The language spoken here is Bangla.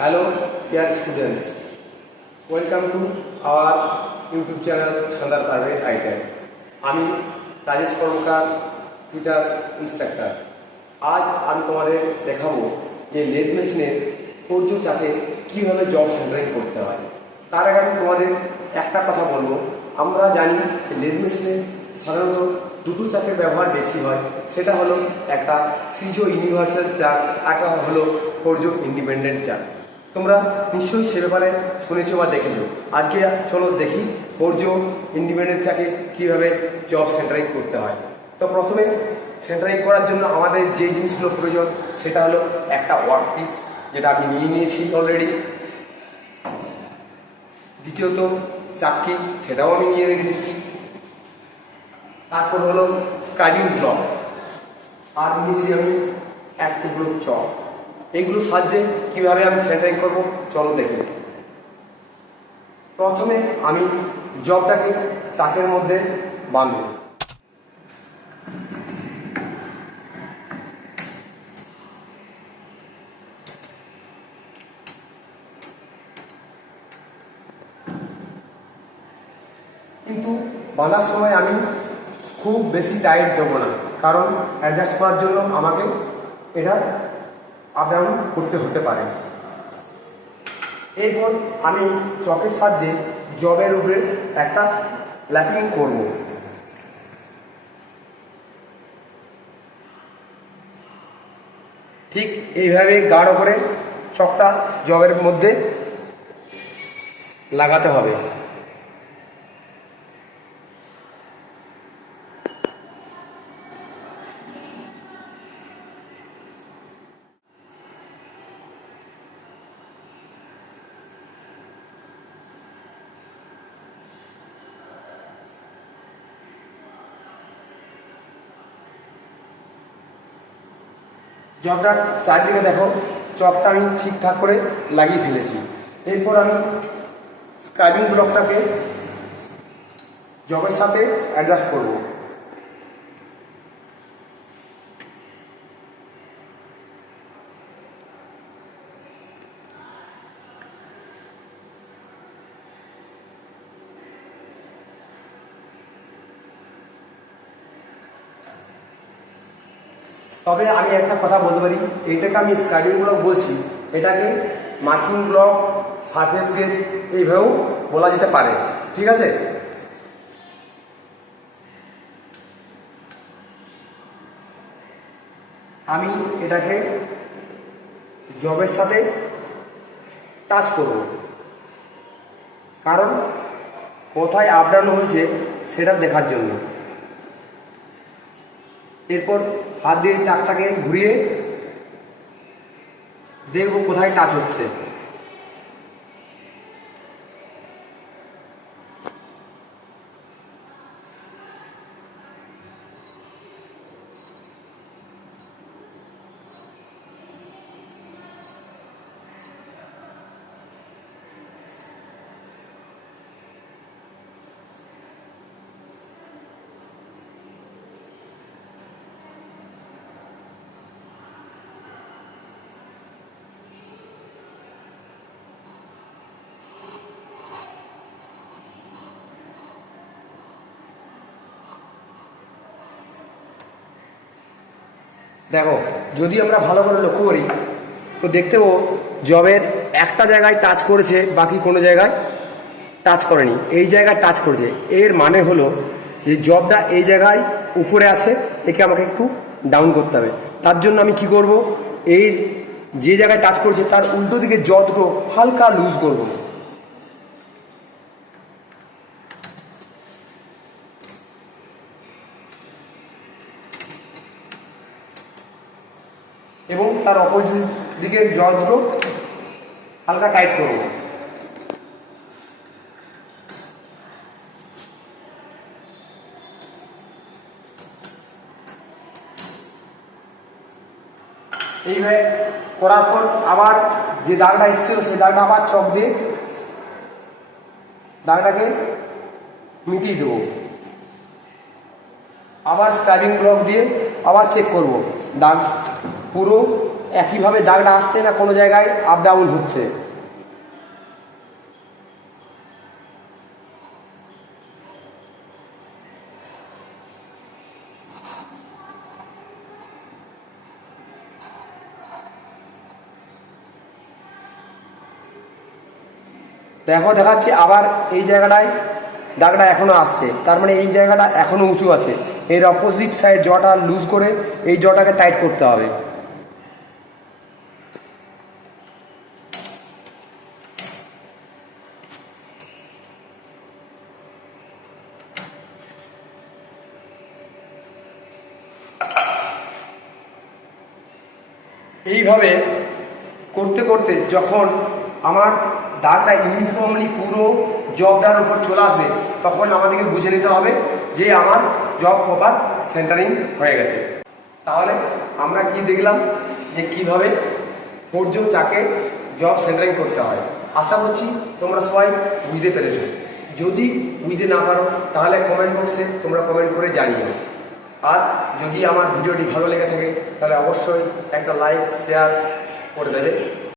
Hello, dear students. Welcome to our YouTube channel Chandar Private ITI. আমি রাজেশ কর্মকার গিটার ইনস্ট্রাক্টর। আজ আমি তোমাদের দেখাবো যে লেদ মেশিনের ফোরজো চাকে কীভাবে জব সেন্টারিং করতে হয়। তার আগে আমি তোমাদের একটা কথা বলবো, আমরা জানি যে লেদ মেশিনে সাধারণত দুটো চাকের ব্যবহার বেশি হয়। সেটা হলো একটা থ্রিজো ইউনিভার্সাল চাক, একটা হলো ফোরজো ইন্ডিপেন্ডেন্ট চাক। তোমরা নিশ্চয়ই সে ব্যাপারে শুনেছো বা দেখেছো। আজকে চলো দেখি ফোরজো ইন্ডিপেন্ডেন্ট চাকে কীভাবে জব সেন্টারিং করতে হয়। তো প্রথমে সেন্টারিং করার জন্য আমাদের যে জিনিসগুলো প্রয়োজন সেটা হলো একটা ওয়ার্ক পিস, যেটা আমি নিয়ে নিয়েছি অলরেডি। দ্বিতীয়ত চাকটি, সেটাও আমি নিয়ে রেখেছি। তারপর হলো স্ক্রাইবিং ব্লক, আর নিয়েছি আমি এক টুকরো চক। এইগুলো সাহায্যে কীভাবে আমি সেন্টারিং করব চলো দেখি। প্রথমে আমি জবটাকে চাকের মধ্যে বাঁধব। কিন্তু বাঁধার সময় আমি খুব বেশি টাইট দেবো না, কারণ অ্যাডজাস্ট করার জন্য আমাকে এটা আপ ডাউন করতে হতে পারে। এরপর আমি চকের সাহায্যে জবের উপরে একটা ল্যাপিং করব। ঠিক এইভাবে গাঢ় করে চকটা জবের মধ্যে লাগাতে হবে। জবটার চারদিকে দেখো চকটা আমি ঠিকঠাক করে লাগিয়ে ফেলেছি। এরপর আমি স্ক্রাইবিং ব্লকটাকে জবের সাথে অ্যাডজাস্ট করব। তবে আমি একটা কথা বলতে পারি, এইটাকে আমি স্ক্রাইবিং ব্লক বলছি, এটাকে মার্কিং ব্লক, সারফেস গেজ এইভাবেও বলা যেতে পারে। ঠিক আছে, আমি এটাকে জবের সাথে টাচ করব, কারণ কোথায় আপ ডাউন হয়েছে সেটা দেখার জন্য। এরপর হাত দিয়ে চাকটাকে ঘুরিয়ে দেখব কোথায় টাচ হচ্ছে। দেখো, যদি আমরা ভালো করে লক্ষ্য করি তো দেখতে পাবো জবের একটা জায়গায় টাচ করেছে, বাকি কোনো জায়গায় টাচ করেনি। এই জায়গায় টাচ করেছে, এর মানে হলো যে জবটা এই জায়গায় উপরে আছে, একে আমাকে একটু ডাউন করতে হবে। তার জন্য আমি কি করব, এই যে জায়গায় টাচ করেছে তার উল্টো দিকে জ দুটো হালকা লুজ করব। এবং তার অপোজিট দিকের জল দুটো হালকা টাইট করব। এইভাবে করার পর আবার যে দাগটা এসেছিল সেই দাগটা আবার চক দিয়ে দাগটাকে মিটিয়ে দেবো। আবার স্ক্রাইবিং ব্লক দিয়ে আবার চেক করব দাগ পুরো একইভাবে দাগটা আসছে না কোনো জায়গায় আপ ডাউন হচ্ছে। দেখো দেখাচ্ছি আবার এই জায়গাটায় দাগটা এখনো আসছে, তার মানে এই জায়গাটা এখনো উঁচু আছে। এর অপোজিট সাইড জটা লুজ করে এই জটাকে টাইট করতে হবে। এইভাবে করতে করতে যখন আমার দাগটা ইউনিফর্মলি পুরো জবটার উপর চলে আসবে, তখন আমাদেরকে বুঝে নিতে হবে যে আমার জব প্রপার সেন্টারিং হয়ে গেছে। তাহলে আমরা কি দেখলাম যে কিভাবে ফোর্জ চাকে জব সেন্টারিং করতে হয়। আশা করছি তোমরা সবাই বুঝতে পেরেছো। যদি বুঝতে না পারো তাহলে কমেন্ট বক্সে তোমরা কমেন্ট করে জানিও। আর যদি আমার ভিডিওটি ভালো লেগে থাকে তাহলে অবশ্যই একটা লাইক শেয়ার করে দেবে।